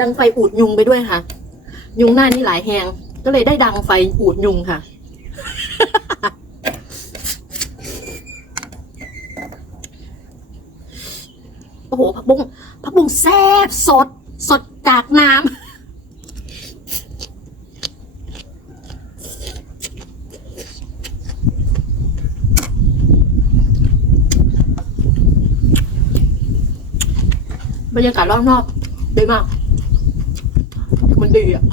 ดังไฟอูดยุงไปด้วยค่ะ ยุงหน้านี่หลายแหงก็เลยได้ดังไฟอูดยุงค่ะ โอ้โหผักบุ้งผักบุ้งแซ่บสด สดจากน้ำบรรยากาศรอบนอกดีมาก มันดีอะ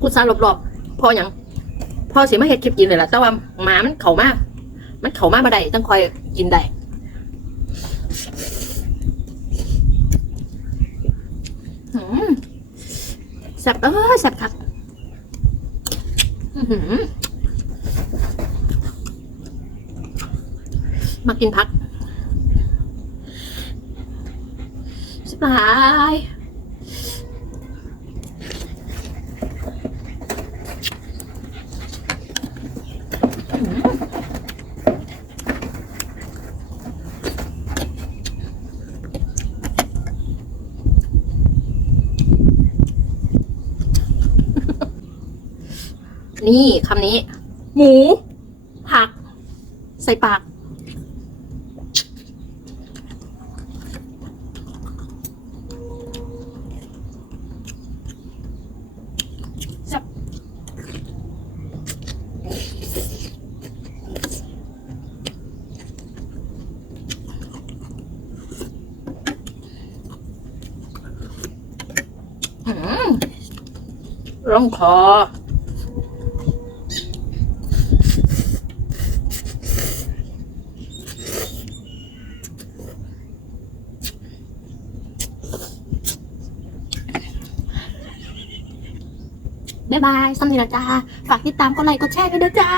กูซาหลบๆพออย่างพอสิมาเฮ็ดคลิปกินเลยล่ะแต่ว่าหมามันเข่ามาก มันเข่ามาบ่ได้ต้องคอยกินได้หืมแซ่บเออแซ่บคัก อือหือ มากินพักสบายอืมนี่คำนี้ หมู ผัก ใส่ปาก ร้องคอบ๊ายบายสำหรับจ้า ฝากติดตามกดไลค์กดแชร์ด้วยนะจ้า